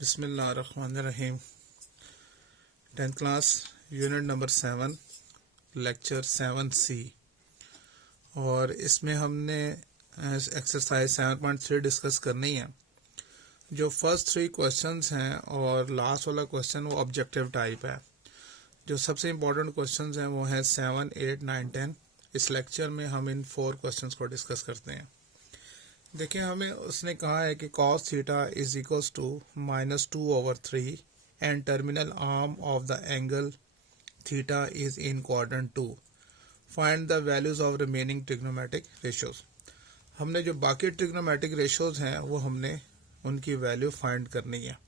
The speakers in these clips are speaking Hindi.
बिस्मिल्लाहिर्रहमानिर्रहीम। 10th class unit number 7 lecture 7C और इसमें हमने एक्सरसाइज 7.3 डिस्कस करनी है। जो फर्स्ट 3 क्वेश्चंस हैं और लास्ट वाला क्वेश्चन वो ऑब्जेक्टिव टाइप है। जो सबसे इम्पोर्टेंट क्वेश्चंस हैं वो हैं 7, 8, 9, 10। इस लेक्चर में हम इन 4 क्वेश्चंस को डिस्कस करते हैं। देखिए, हमें उसने कहा है कि cos theta is equals to -2/3 and terminal arm of the angle theta is in quadrant 2। Find the values of remaining trigonometric ratios. हमने जो बाकी ट्रिग्नोमेट्रिक रेशियोज हैं वो हमने उनकी वैल्यू फाइंड करनी है।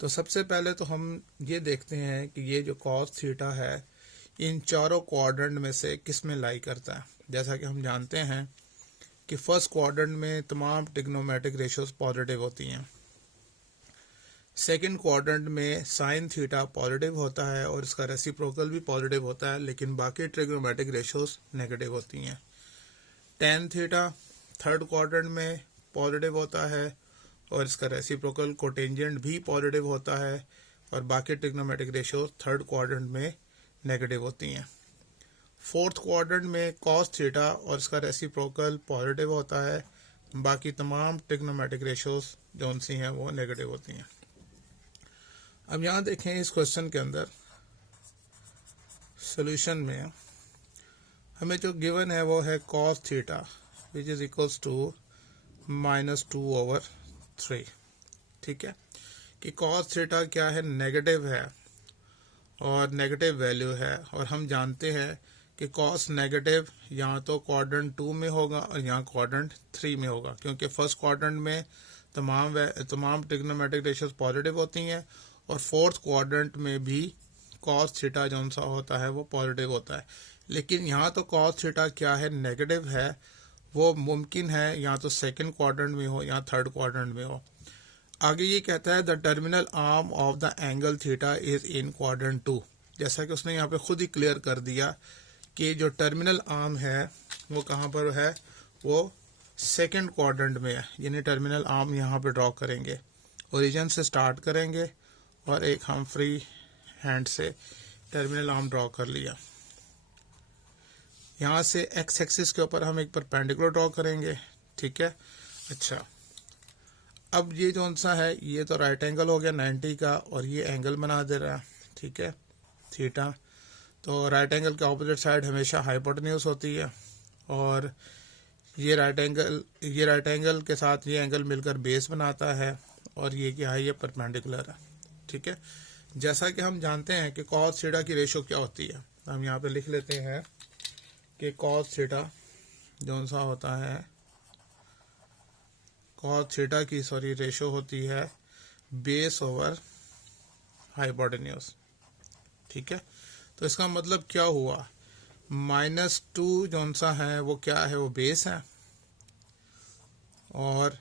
तो सबसे पहले तो हम ये देखते हैं कि ये जो cos थीटा है इन चारों क्वाड्रेंट में से किस में लाई करता है। जैसा कि हम जानते हैं कि फर्स्ट क्वाड्रेंट में तमाम ट्रिग्नोमेट्रिक रेशियोज पॉजिटिव होती हैं। सेकंड क्वाड्रेंट में साइन थीटा पॉजिटिव होता है और इसका रेसिप्रोकल भी पॉजिटिव होता है, लेकिन बाकी ट्रिग्नोमेट्रिक रेशियोज नेगेटिव होती हैं। टेन थीटा थर्ड क्वाड्रेंट में पॉजिटिव होता है और इसका रेसिप्रोकल कोटेंजेंट भी पॉजिटिव होता है और बाकी ट्रिग्नोमेट्रिक रेशियोज थर्ड क्वाड्रेंट में नेगेटिव होती हैं। फोर्थ क्वाड्रेंट में cos थीटा और इसका रेसिप्रोकल पॉजिटिव होता है, बाकी तमाम ट्रिग्नोमेट्रिक रेशियोज जो सी हैं वो नेगेटिव होती हैं। अब यहाँ देखें, इस क्वेश्चन के अंदर सॉल्यूशन में हमें जो गिवन है वो है cos theta which is equals to -2/3। ठीक है, कि cos थीटा क्या है, नेगेटिव है और नेगेटिव वैल्यू है। और हम जानते हैं कि cos नेगेटिव यहाँ तो क्वाड्रेंट 2 में होगा और यहाँ क्वाड्रेंट 3 में होगा, क्योंकि फर्स्ट क्वाड्रेंट में तमाम ट्रिग्नोमेट्रिक रेशियोज पॉजिटिव होती हैं और फोर्थ क्वाड्रेंट में भी cos थीटा जो सा होता है वो पॉजिटिव होता है। लेकिन यहाँ तो cos थीटा क्या है, नेगेटिव है। वो मुमकिन है यहाँ तो सेकेंड क्वाड्रेंट में हो या थर्ड क्वाड्रेंट में हो। आगे ये कहता है the terminal arm of the angle theta is in quadrant 2। जैसा कि उसने यहाँ पे खुद ही क्लियर कर दिया कि जो टर्मिनल आर्म है वो कहाँ पर है, वो सेकंड क्वाड्रेंट में है। यानी टर्मिनल आर्म यहाँ पे ड्रॉ करेंगे, ओरिजिन से स्टार्ट करेंगे और एक हम फ्री हैंड से टर्मिनल आर्म ड्रॉ कर लिया। यहाँ से एक्स एक्सिस के ऊपर हम एक परपेंडिकुलर ड्रॉ करेंगे। ठीक है, अच्छा, अब ये जो सा है ये तो राइट एंगल हो गया 90 का और ये एंगल बना दे रहा है। ठीक है, थीटा। तो राइट एंगल के ऑपोजिट साइड हमेशा हाइपोटेन्यूज होती है और ये राइट एंगल के साथ ये एंगल मिलकर बेस बनाता है और ये क्या है, ये परपेंडिकुलर है। ठीक है, जैसा कि हम जानते हैं कि cos थीटा की रेशो क्या होती है, हम यहाँ पे लिख लेते हैं कि cos थीटा जो सा होता है, cos थीटा की रेशो होती है बेस ओवर हाइपोटेन्यूज। ठीक है, तो इसका मतलब क्या हुआ, -2 जो सा है वो क्या है, वो बेस है और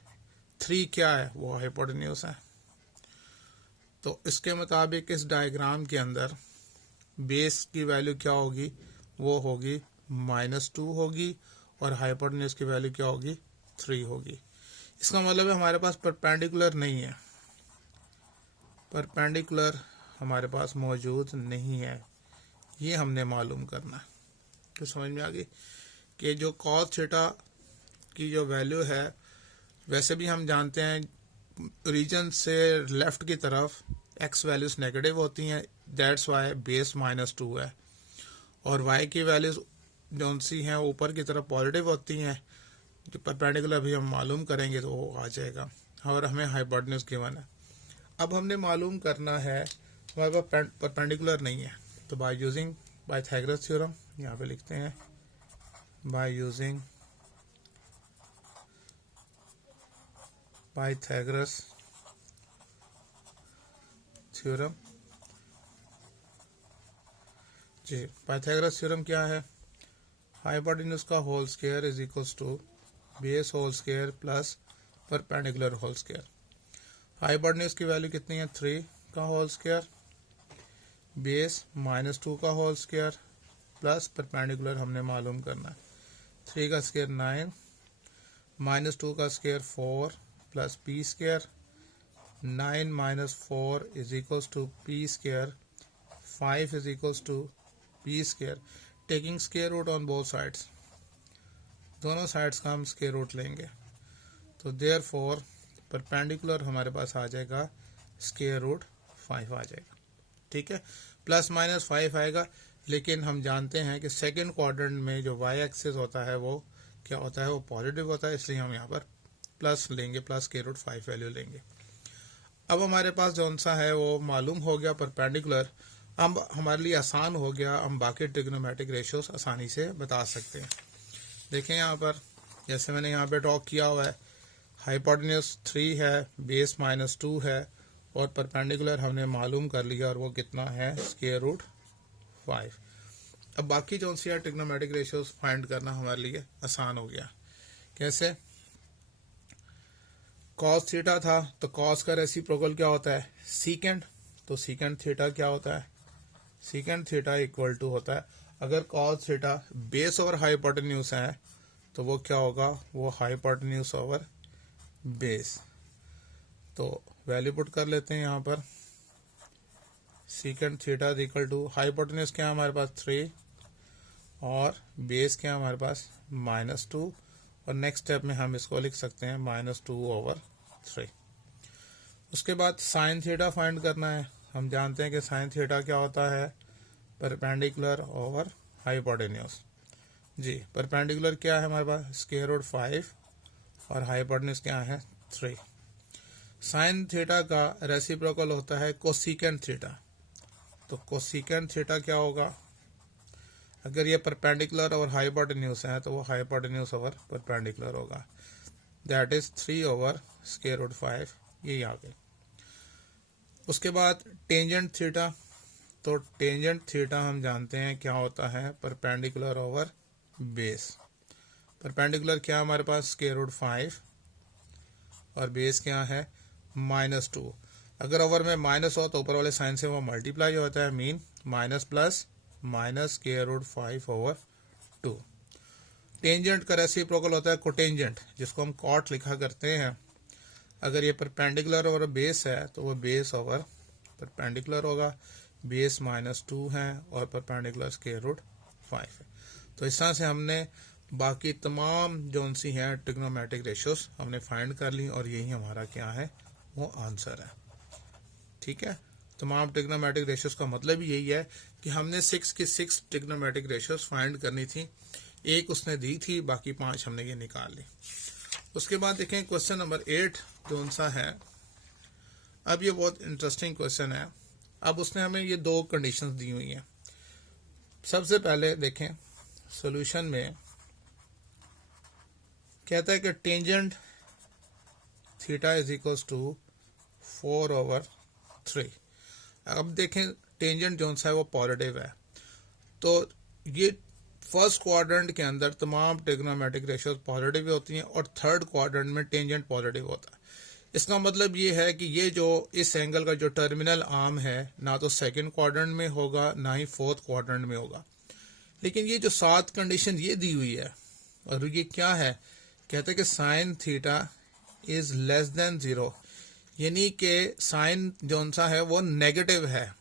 3 क्या है, वो हाइपोटेन्यूज है। तो इसके मुताबिक इस डायग्राम के अंदर बेस की वैल्यू क्या होगी, वो होगी -2 होगी और हाइपोटेन्यूज की वैल्यू क्या होगी, 3 होगी। इसका मतलब है हमारे पास परपेंडिकुलर नहीं है, परपेंडिकुलर हमारे पास मौजूद नहीं है। ये हमने मालूम करना है। तो समझ में आ गई कि जो cos थीटा की जो वैल्यू है, वैसे भी हम जानते हैं रीजन से लेफ्ट की तरफ x वैल्यूज नेगेटिव होती हैं, दैट्स वाई बेस -2 है। और y की वैल्यूज जो सी हैं ऊपर की तरफ पॉजिटिव होती हैं। जो परपेंडिकुलर भी हम मालूम करेंगे तो वो आ जाएगा और हमें हाइपोटेन्यूज गिवन है। अब हमने मालूम करना है, हमारे पास परपेंडिकुलर नहीं है, तो बाय यूजिंग पाइथागोरस थ्योरम यहाँ पे लिखते हैं, बाय यूजिंग पाइथागोरस थ्योरम। जी, पाइथागोरस थ्योरम क्या है, हाइपोटेन्यूज का whole square is equals to base whole square plus perpendicular whole square. Hypotenuse की वैल्यू कितनी है, 3 का होल स्क्वायर बेस -2 का होल स्क्वायर प्लस परपेंडिकुलर हमने मालूम करना है, 3 का स्क्वायर 9, -2 का square 4 plus b square 9 minus 4 is equals to P square, 5 is equals to P square, taking square root on both sides, दोनों साइड्स का हम स्क्वायर रूट लेंगे, तो देयरफॉर परपेंडिकुलर हमारे पास आ जाएगा स्क्वायर रूट 5 आ जाएगा। ठीक है, प्लस माइनस 5 आएगा, लेकिन हम जानते हैं कि सेकंड क्वाड्रेंट में जो वाई एक्सिस होता है वो क्या होता है, वो पॉजिटिव होता है, इसलिए हम यहाँ पर प्लस लेंगे, प्लस स्क्वायर रूट 5 वैल्यू लेंगे। अब हमारे पास जौन सा है वो मालूम हो गया परपेंडिकुलर, अब हमारे लिए आसान हो गया, हम बाकी ट्रिग्नोमेट्रिक रेशियोज आसानी से बता सकते हैं। देखें यहाँ पर, जैसे मैंने यहाँ पे ड्रॉ किया हुआ है, हाइपोटेन्यूज 3 है, बेस -2 है, और परपेंडिकुलर हमने मालूम कर लिया, और वो कितना है, स्क्वायर रूट 5। अब बाकी जो सी ट्रिग्नोमेट्रिक रेशियोज फाइंड करना हमारे लिए आसान हो गया। कैसे, कॉस थीटा था, तो कॉस का रेसिप्रोकल क्या होता है, सीकेंड, तो सीकेंड थीटा क्या होता है, सीकेंड थीटा इक्वल टू होता है, अगर cos theta base over hypotenuse है तो वो क्या होगा, वो हाइपोटेन्यूज ओवर बेस। तो वैल्यू पुट कर लेते हैं यहाँ पर, secant theta equal to hypotenuse क्या है हमारे पास 3, और बेस क्या है हमारे पास -2, और नेक्स्ट स्टेप में हम इसको लिख सकते हैं -2/3। उसके बाद साइन थीटा फाइंड करना है। हम जानते हैं कि साइन थीटा क्या होता है, परपेंडिकुलर ओवर हाइपोटेन्यूज। जी, परपेंडिकुलर क्या है हमारे पास, स्क्वायर रूट 5, और हाइपोटेन्यूज क्या है 3। साइन थीटा का रेसिप्रोकल होता है कोसिकेंड थीटा, तो कोसिकेंड थीटा क्या होगा, अगर ये परपेंडिकुलर और हाइपोटेन्यूज है तो वो हाइपोटेन्यूज ओवर परपेंडिकुलर होगा, दैट इज 3/√5, ये आ गई। उसके बाद टेंजेंट थीटा, तो टेंजेंट थीटा हम जानते हैं क्या होता है, परपेंडिकुलर ओवर बेस। परपेंडिकुलर क्या हमारे पास √5, और बेस क्या है -2। अगर ओवर में माइनस हो तो ऊपर वाले साइन से वो मल्टीप्लाई होता है, mean minus plus minus √5/2। Tangent का रेसिप्रोकल होता है कोटेंजेंट, जिसको हम कॉट लिखा करते हैं। अगर ये परपेंडिकुलर ओवर बेस है तो वो बेस ओवर परपेंडिकुलर होगा, बेस -2 है और परपेंडिकुलर √5 है। तो इस तरह से हमने बाकी तमाम जो सी हैं ट्रिग्नोमेट्रिक रेशियोज हमने फाइंड कर ली, और यही हमारा क्या है, वो आंसर है। ठीक है, तमाम ट्रिग्नोमेट्रिक रेशियोज का मतलब यही है कि हमने 6 की 6 ट्रिग्नोमेट्रिक रेशियोज फाइंड करनी थी, एक उसने दी थी, बाकी 5 हमने ये निकाल ली। उसके बाद देखें क्वेश्चन नंबर 8 जो सा है, अब ये बहुत इंटरेस्टिंग क्वेश्चन है। अब उसने हमें ये 2 कंडीशंस दी हुई हैं। सबसे पहले देखें सॉल्यूशन में कहता है कि tangent theta is equals to 4/3। अब देखें टेंजेंट जो सा है वो पॉजिटिव है, तो ये फर्स्ट क्वाड्रेंट के अंदर तमाम ट्रिग्नोमेट्रिक रेशियोज पॉजिटिव होती हैं, और थर्ड क्वाड्रेंट में टेंजेंट पॉजिटिव होता है। इसका मतलब ये है कि ये जो इस एंगल का जो टर्मिनल आर्म है, ना तो सेकंड क्वाड्रेंट में होगा ना ही फोर्थ क्वाड्रेंट में होगा। लेकिन ये जो 7 कंडीशन ये दी हुई है, और ये क्या है, कहते हैं कि sign theta is less than 0, यानी कि साइन जो सा है वो नेगेटिव है।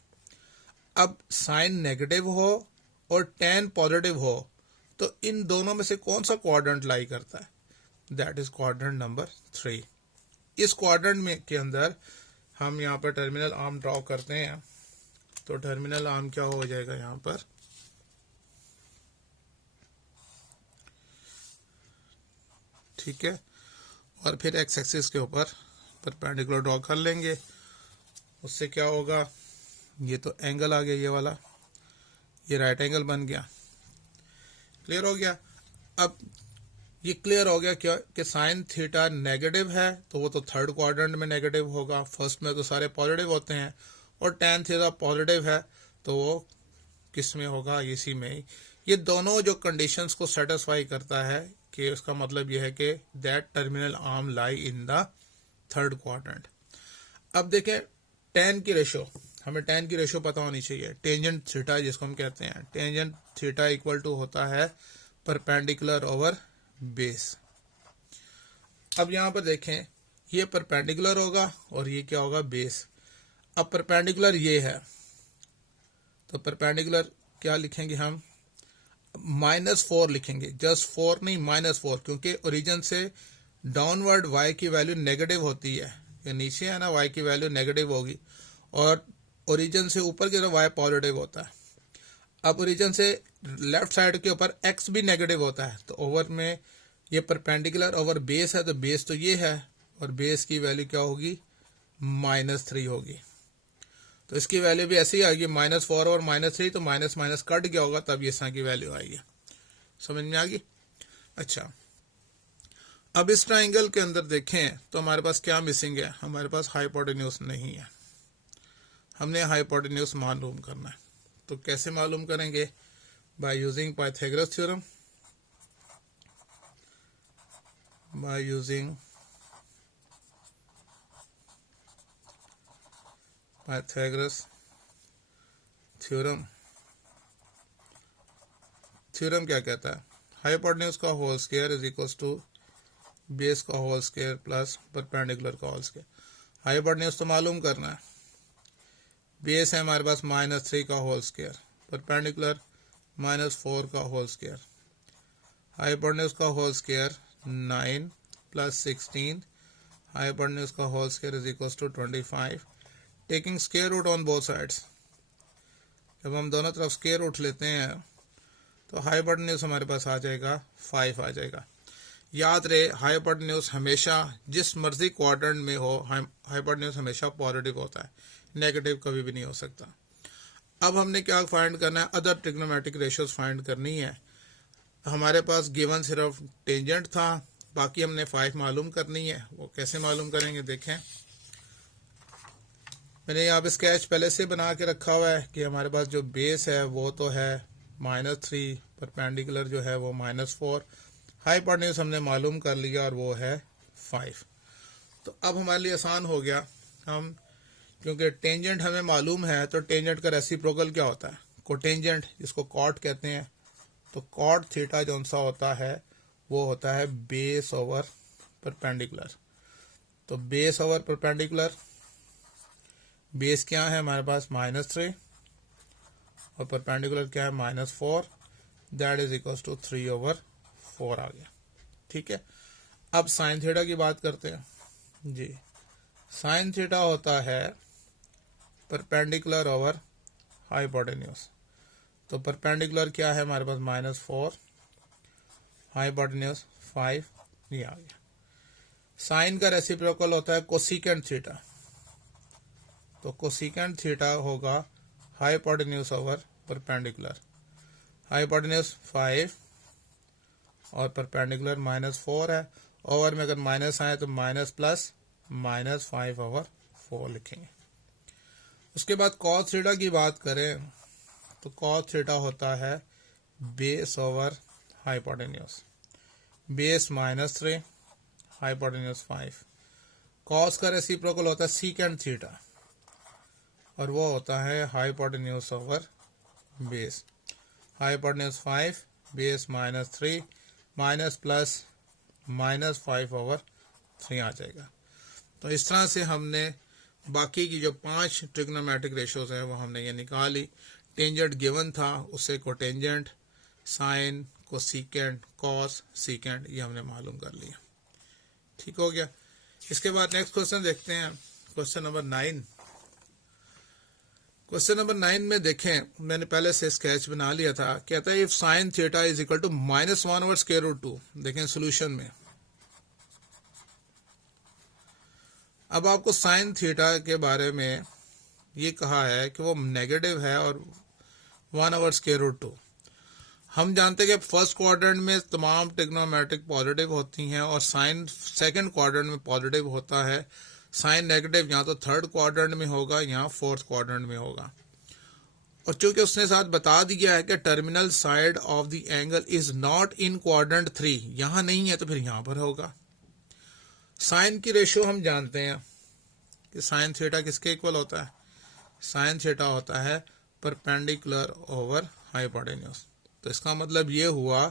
अब साइन नेगेटिव हो और tan पॉजिटिव हो, तो इन दोनों में से कौन सा क्वाड्रेंट लाई करता है, दैट इज क्वाड्रेंट नंबर 3। इस क्वाड्रेंट में के अंदर हम यहाँ पर टर्मिनल आर्म ड्रॉ करते हैं, तो टर्मिनल आर्म क्या हो जाएगा यहाँ पर, ठीक है, और फिर एक्स एक्सिस के ऊपर परपेंडिकुलर ड्रॉ कर लेंगे। उससे क्या होगा, ये तो एंगल आ गया, ये वाला, ये राइट एंगल बन गया। क्लियर हो गया। अब ये क्लियर हो गया क्या कि साइन थीटा नेगेटिव है, तो वो तो थर्ड क्वाड्रेंट में नेगेटिव होगा, फर्स्ट में तो सारे पॉजिटिव होते हैं, और tan थीटा पॉजिटिव है तो वो किस में होगा, इसी में ही। ये दोनों जो कंडीशंस को सेटिस्फाई करता है, कि उसका मतलब ये है कि that terminal arm lie in the third quadrant. अब देखें tan की रेशो, हमें tan की रेशो पता होनी चाहिए। टेंजेंट थीटा जिसको हम कहते हैं, टेंजेंट थीटा इक्वल टू होता है परपेंडिकुलर ओवर बेस। अब यहां पर देखें ये परपेंडिकुलर होगा और ये क्या होगा, बेस। अब परपेंडिकुलर ये है, तो परपेंडिकुलर क्या लिखेंगे हम, -4 लिखेंगे, जस्ट 4 नहीं, -4, क्योंकि ओरिजिन से डाउनवर्ड y की वैल्यू नेगेटिव होती है, ये नीचे है ना, y की वैल्यू नेगेटिव होगी, और ओरिजिन से ऊपर की तरफ y पॉजिटिव होता है। अब ओरिजिन से लेफ्ट साइड के ऊपर x भी नेगेटिव होता है, तो ओवर में ये परपेंडिकुलर ओवर बेस है, तो बेस तो ये है, और बेस की वैल्यू क्या होगी, -3 होगी। तो इसकी वैल्यू भी ऐसे ही आएगी, -4 और -3, तो माइनस माइनस कट गया होगा, तब ये इस की वैल्यू आएगी। समझ में आ गई। अच्छा, अब इस ट्राइंगल के अंदर देखें तो हमारे पास क्या मिसिंग है, हमारे पास हाइपोटेन्यूज नहीं है। हमने हाइपोटेन्यूज मालूम करना है, तो कैसे मालूम करेंगे, by using Pythagoras theorem, by using Pythagoras theorem. Theorem क्या कहता है, हाइपोटेन्यूज का whole square is equal to base का होल स्क्वायर प्लस परपेंडिकुलर का होल स्क्वायर। हाइपोटेन्यूज तो मालूम करना है, बेस है हमारे पास -3 का होल स्क्वायर, परपेंडिकुलर -4 का होल स्क्वायर, हाइपोटेन्यूज का होल स्क्वायर 9 + 16, हाइपोटेन्यूज का whole square is equal to 25, taking square root on both sides. जब हम दोनों तरफ स्क्वायर रूट लेते हैं तो हाइपोटेन्यूज हमारे पास आ जाएगा 5 आ जाएगा। याद रहे, हाइपोटेन्यूज हमेशा जिस मर्जी क्वाड्रेंट में हो, हाइपोटेन्यूज हमेशा पॉजिटिव होता है, नेगेटिव कभी भी नहीं हो सकता। अब हमने क्या फाइंड करना है, अदर ट्रिग्नोमेट्रिक रेशियोज फाइंड करनी है। हमारे पास गिवन सिर्फ टेंजेंट था, बाकी हमने 5 मालूम करनी है। वो कैसे मालूम करेंगे, देखें, मैंने यहाँ पे स्केच पहले से बना के रखा हुआ है कि हमारे पास जो बेस है वो तो है -3, परपेंडिकुलर जो है वो -4, हाइपोटेन्यूज हमने मालूम कर लिया और वो है 5। तो अब हमारे लिए आसान हो गया, हम क्योंकि टेंजेंट हमें मालूम है, तो टेंजेंट का रेसिप्रोकल क्या होता है, कोटेंजेंट, जिसको कॉट कहते हैं। तो कॉट थीटा जो सा होता है वो होता है बेस ओवर परपेंडिकुलर। तो बेस ओवर परपेंडिकुलर, बेस क्या है हमारे पास -3 और परपेंडिकुलर क्या है -4, दैट इज इक्वल टू 3/4 आ गया। ठीक है, अब साइन थीटा की बात करते हैं जी। साइन थीटा होता है परपेंडिकुलर ओवर हाइपोटेन्यूज। तो परपेंडिकुलर क्या है हमारे पास -4, हाइपोटेन्यूज 5, ये आ गया। साइन का रेसिप्रोकल होता है कोसिकेंट थीटा। तो कोसिकेंट थीटा होगा हाइपोटेन्यूज ओवर परपेंडिकुलर। हाइपोटेन्यूज 5 और परपेंडिकुलर -4 है, ओवर में अगर माइनस आए तो माइनस प्लस -5/4 लिखेंगे। उसके बाद कॉस थीटा की बात करें तो कॉस थीटा होता है base over hypotenuse. Base -3, hypotenuse 5। Cos का रेसिप्रोकल होता है सीकेंट थीटा और वो होता है hypotenuse over base. Hypotenuse 5, base -3, minus plus -5/3 आ जाएगा। तो इस तरह से हमने बाकी की जो 5 ट्रिग्नोमेट्रिक रेशियोज हैं वो हमने ये निकाली। टेंजेंट गिवन था, उससे cotangent, sine, cosecant, cos, secant, ये हमने मालूम कर लिया। ठीक हो गया। इसके बाद नेक्स्ट क्वेश्चन देखते हैं, क्वेश्चन नंबर 9। क्वेश्चन नंबर 9 में देखें, मैंने पहले से स्केच बना लिया था। कहता है if sine theta is equal to -1/√2। देखें सोल्यूशन में, अब आपको साइन थीटा के बारे में ये कहा है कि वो नेगेटिव है और 1/√2। हम जानते हैं कि फर्स्ट क्वाड्रेंट में तमाम ट्रिग्नोमेट्रिक पॉजिटिव होती हैं और साइन सेकंड क्वाड्रेंट में पॉजिटिव होता है। साइन नेगेटिव यहाँ तो थर्ड क्वाड्रेंट में होगा, यहाँ फोर्थ क्वाड्रेंट में होगा। और चूंकि उसने साथ बता दिया है कि terminal side of the angle is not in quadrant 3, यहाँ नहीं है तो फिर यहाँ पर होगा। साइन की रेशियो हम जानते हैं कि साइन थीटा किसके इक्वल होता है, साइन थीटा होता है परपेंडिकुलर ओवर हाइपोटेन्यूज। तो इसका मतलब ये हुआ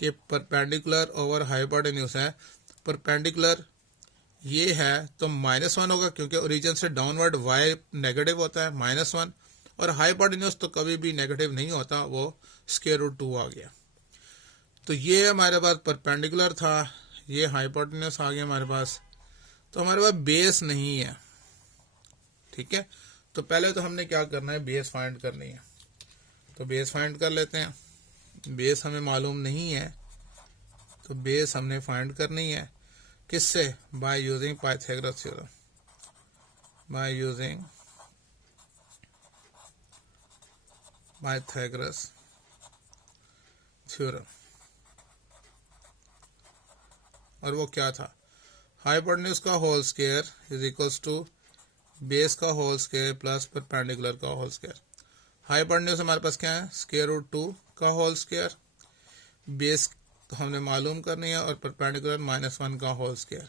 कि परपेंडिकुलर ओवर हाइपोटेन्यूज है, परपेंडिकुलर ये है तो -1 होगा, क्योंकि ओरिजिन से डाउनवर्ड y नेगेटिव होता है -1, और हाइपोटेन्यूज तो कभी भी नेगेटिव नहीं होता, वो √2 आ गया। तो ये हमारे पास परपेंडिकुलर था, ये हाइपोटेन्यूज आ गया हमारे पास, तो हमारे पास बेस नहीं है। ठीक है, तो पहले तो हमने क्या करना है, बेस फाइंड करनी है। तो बेस फाइंड कर लेते हैं। बेस हमें मालूम नहीं है, तो बेस हमने फाइंड करनी है किससे, by using Pythagoras theorem, by using Pythagoras theorem. और वो क्या था, हाइपोटेन्यूज का whole square is equals to base का होल स्क्वायर प्लस परपेंडिकुलर का होल स्क्वायर। हाइपोटेन्यूज हमारे पास क्या है, √2 का होल स्क्वायर, बेस हमने मालूम करनी है, और परपेंडिकुलर -1 का whole square.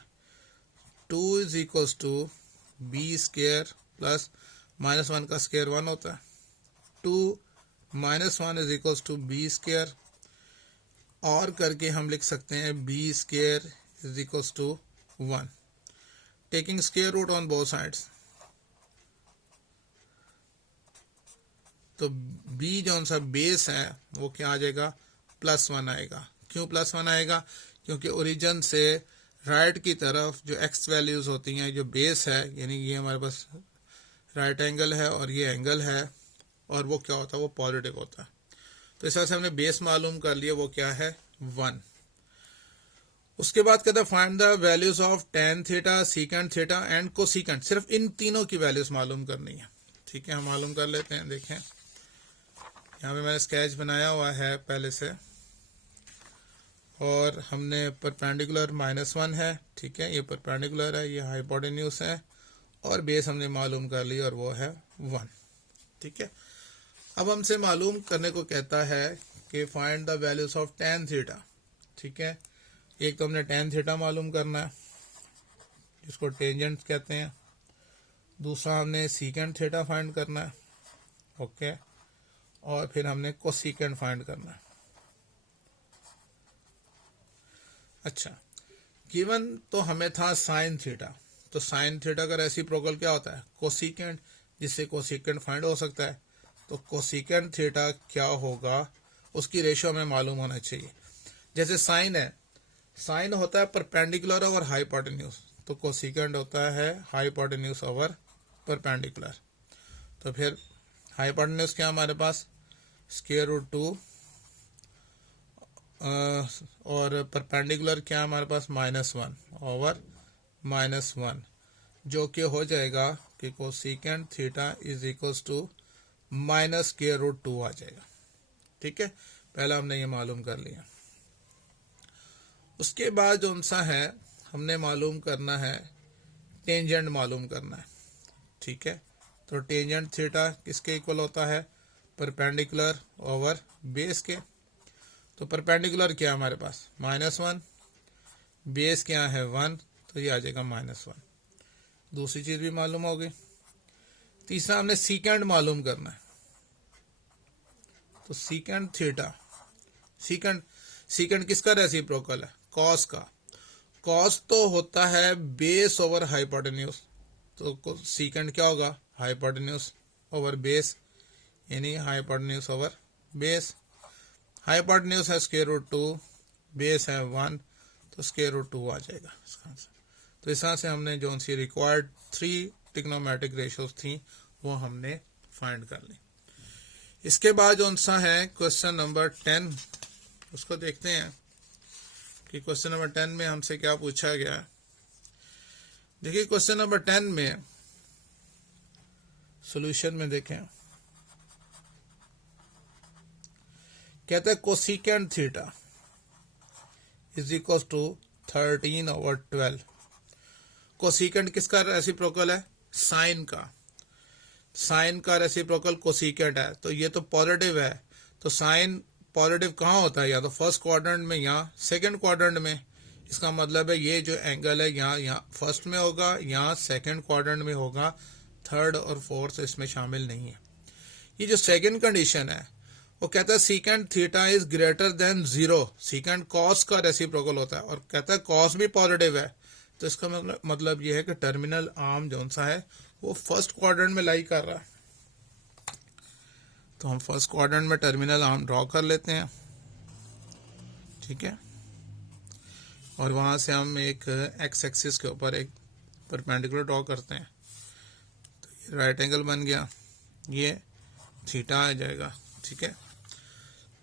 2 is equals to B square plus -1 का स्क्वायर 1 होता है। 2 -1 is equals to B square, और करके हम लिख सकते हैं B square is equals to 1, taking square root on both sides. तो बी जो सा बेस है वो क्या आ जाएगा, +1 आएगा। क्यों +1 आएगा, क्योंकि ओरिजिन से राइट की तरफ जो एक्स वैल्यूज होती हैं, जो बेस है, यानी ये हमारे पास राइट एंगल है और ये एंगल है, और वो क्या होता है, वो पॉजिटिव होता है। तो इस वजह से हमने बेस मालूम कर लिया, वो क्या है, 1। उसके बाद कहता है find the values of tan theta, secant theta and cosecant. सिर्फ इन तीनों की वैल्यूज मालूम करनी है। ठीक है, हम मालूम कर लेते हैं। देखें, यहाँ पे मैंने स्केच बनाया हुआ है पहले से, और हमने परपेंडिकुलर -1 है। ठीक है, ये परपेंडिकुलर है, ये हाइपोटेन्यूज है, और बेस हमने मालूम कर ली, और वो है 1। ठीक है, अब हमसे मालूम करने को कहता है कि find the values of tan theta. ठीक है, एक तो हमने tan थीटा मालूम करना है, जिसको टेंजेंट कहते हैं। दूसरा हमने सीकेंट थीटा फाइंड करना है। ओके, और फिर हमने कोसीकेंट फाइंड करना है। अच्छा, गिवन तो हमें था साइन थीटा, तो साइन थीटा का रेसिप्रोकल क्या होता है, कोसीकेंट, जिससे कोसीकेंट फाइंड हो सकता है। तो कोसीकेंट थीटा क्या होगा, उसकी रेशियो हमें मालूम होना चाहिए। जैसे साइन है, साइन होता है परपेंडिकुलर ओवर हाइपोटेन्यूज, तो कोसीकेंट होता है हाइपोटेन्यूज ओवर परपेंडिकुलर। तो फिर हाइपोटेन्यूज क्या हमारे पास, √2, और परपेंडिकुलर क्या हमारे पास, -1 ओवर -1, जो कि हो जाएगा कि cosecant theta is equals to -√2 आ जाएगा। ठीक है, पहला हमने ये मालूम कर लिया। उसके बाद जो सा है, हमने मालूम करना है, टेंजेंट मालूम करना है। ठीक है, तो टेंजेंट थीटा किसके इक्वल होता है, परपेंडिकुलर ओवर बेस के। तो परपेंडिकुलर क्या है हमारे पास, -1, बेस क्या है 1, तो ये आ जाएगा -1। दूसरी चीज भी मालूम हो गई। तीसरा हमने सीकेंट मालूम करना है। तो सीकेंट थीटा, सीकेंट किसका रेसिप्रोकल है, कॉस का। कॉस तो होता है बेस ओवर हाइपोटेन्यूज, तो सीकेंट क्या होगा, हाइपोटेन्यूज ओवर बेस, यानी हाइपोटेन्यूज ओवर बेस। हाइपोटेन्यूज है √2, बेस है 1, तो √2 आ जाएगा इसका आंसर। तो इस तरह से हमने जो सी रिक्वायर्ड 3 ट्रिग्नोमेट्रिक रेशियोज थी वो हमने फाइंड कर ली। इसके बाद जो सा है क्वेश्चन नंबर 10, उसको देखते हैं कि क्वेश्चन नंबर 10 में हमसे क्या पूछा गया है। देखिए क्वेश्चन नंबर 10 में सॉल्यूशन में देखें, कहते हैं cosecant theta is equal to 13/12। Cosecant किसका रेसिप्रोकल है, साइन का। साइन का रेसिप्रोकल कोसीकेंट है, तो ये तो पॉजिटिव है, तो साइन पॉजिटिव कहाँ होता है, या तो फर्स्ट क्वाड्रेंट में या सेकंड क्वाड्रेंट में। इसका मतलब है ये जो एंगल है यहाँ फर्स्ट में होगा या सेकंड क्वाड्रेंट में होगा, थर्ड और फोर्थ इसमें शामिल नहीं है। ये जो सेकंड कंडीशन है वो कहता है secant theta is greater than 0, secant cos का रेसिप्रोकल होता है, और कहता है कॉस भी पॉजिटिव है, तो इसका मतलब ये है कि टर्मिनल आर्म जो सा है वो फर्स्ट क्वाड्रेंट में लाई कर रहा है। तो हम फर्स्ट क्वाड्रेंट में टर्मिनल आर्म ड्रॉ कर लेते हैं, ठीक है। और वहां से हम एक एक्स एक्सिस के ऊपर एक परपेंडिकुलर ड्रॉ करते हैं। तो ये राइट एंगल बन गया, ये थीटा आ जाएगा, ठीक है।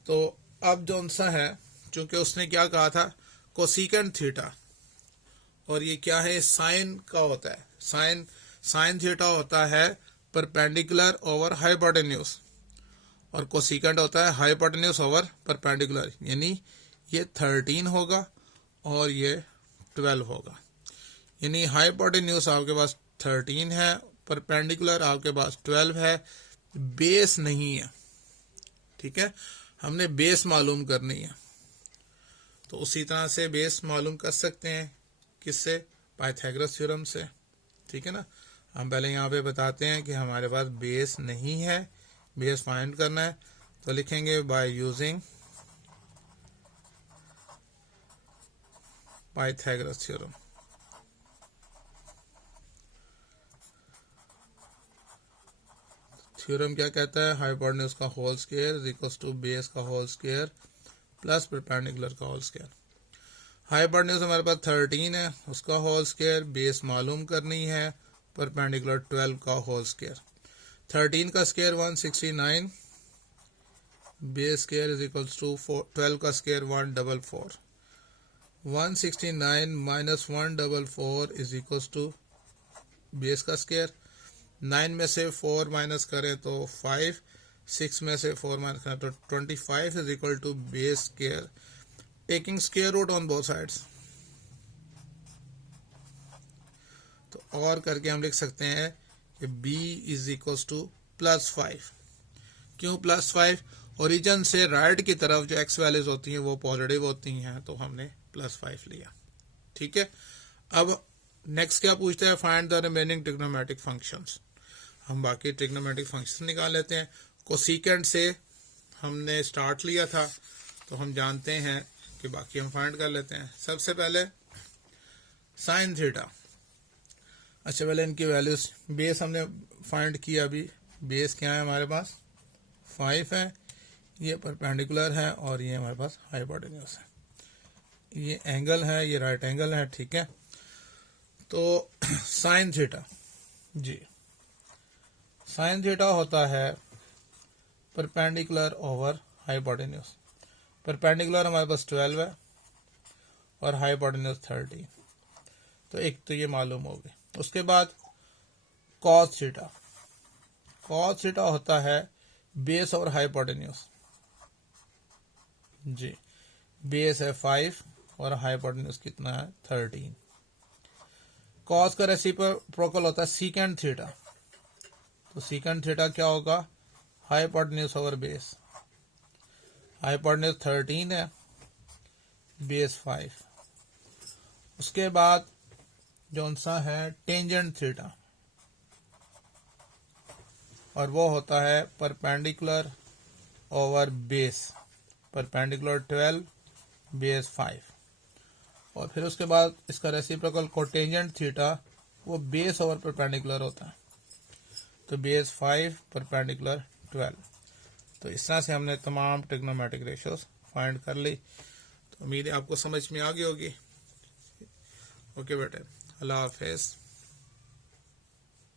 तो अब जो सा है, चूंकि उसने क्या कहा था, कोसिकेंट थीटा, और ये क्या है, साइन का होता है, साइन थीटा होता है परपेंडिकुलर ओवर हाइपोटेन्यूज, और कोसिकेंट होता है हाइपोटेन्यूज ओवर परपेंडिकुलर, यानी ये 13 होगा और ये 12 होगा। यानी हाइपोटेन्यूज आपके पास 13 है, परपेंडिकुलर आपके पास 12 है, बेस नहीं है, ठीक है। हमने बेस मालूम करनी है, तो उसी तरह से बेस मालूम कर सकते हैं, किससे, पाइथागोरस थ्योरम से, ठीक है ना। हम पहले यहाँ पे बताते हैं कि हमारे पास बेस नहीं है, बेस फाइंड करना है, तो लिखेंगे by using Pythagoras theorem. Theorem क्या कहता है, हाइपोटेन्यूज का whole square is equal to base का होल स्क्वायर प्लस परपेंडिकुलर का होल स्क्वायर। हाइपोटेन्यूज हमारे पास 13 है, उसका होल स्क्वायर, बेस मालूम करनी है, परपेंडिकुलर 12 का होल स्क्वायर। 13 का square 169, base square is equal to 12 का square 144। 169 minus 144 is equal to base का स्क्वायर। 9 में से 4 माइनस करें तो 5, 6 में से 4 माइनस करें तो 25 is equal to base square, taking square root on both sides. तो और करके हम लिख सकते हैं कि b इज इक्वल टू +5। क्यों +5? ओरिजिन से राइट की तरफ जो x वैल्यूज होती हैं वो पॉजिटिव होती हैं, तो हमने +5 लिया, ठीक है। अब नेक्स्ट क्या पूछता है, find the remaining trigonometric functions. हम बाकी ट्रिग्नोमेट्रिक फंक्शंस निकाल लेते हैं। कोसिकेंट से हमने स्टार्ट लिया था, तो हम जानते हैं कि बाकी हम फाइंड कर लेते हैं। सबसे पहले साइन थीटा। अच्छा, पहले इनकी वैल्यूज, बेस हमने फाइंड किया, अभी बेस क्या है हमारे पास 5 है, ये परपेंडिकुलर है और ये हमारे पास हाइपोटेन्यूज है, ये एंगल है, ये राइट एंगल है, ठीक है। तो साइन थीटा, जी साइन थीटा होता है परपेंडिकुलर ओवर हाइपोटेन्यूज। परपेंडिकुलर हमारे पास 12 है और हाइपोटेन्यूज 13, तो एक तो ये मालूम हो गई। उसके बाद कॉस थीटा, कॉस थीटा होता है बेस और हाइपोटेन्यूज, जी बेस है 5 और हाइपोटेन्यूज कितना है 13। कॉस का रेसिप्रोकल होता है सीकेंट थीटा, तो सीकेंट थीटा क्या होगा, हाइपोटेन्यूज ओवर बेस। हाइपोटेन्यूज 13 है, बेस 5। उसके बाद जो सा है टेंजेंट थीटा, और वो होता है perpendicular over base, perpendicular 12 base 5। और फिर उसके बाद इसका रेसिप्रोकल कोटेंजेंट थीटा, वो बेस ओवर परपेंडिकुलर होता है, तो बेस 5 परपेंडिकुलर 12। तो इस तरह से हमने तमाम ट्रिग्नोमेट्रिक रेशियोज फाइंड कर ली। तो उम्मीद है आपको समझ में आ गई होगी। ओके बेटे, अल्लाह हाफिज़।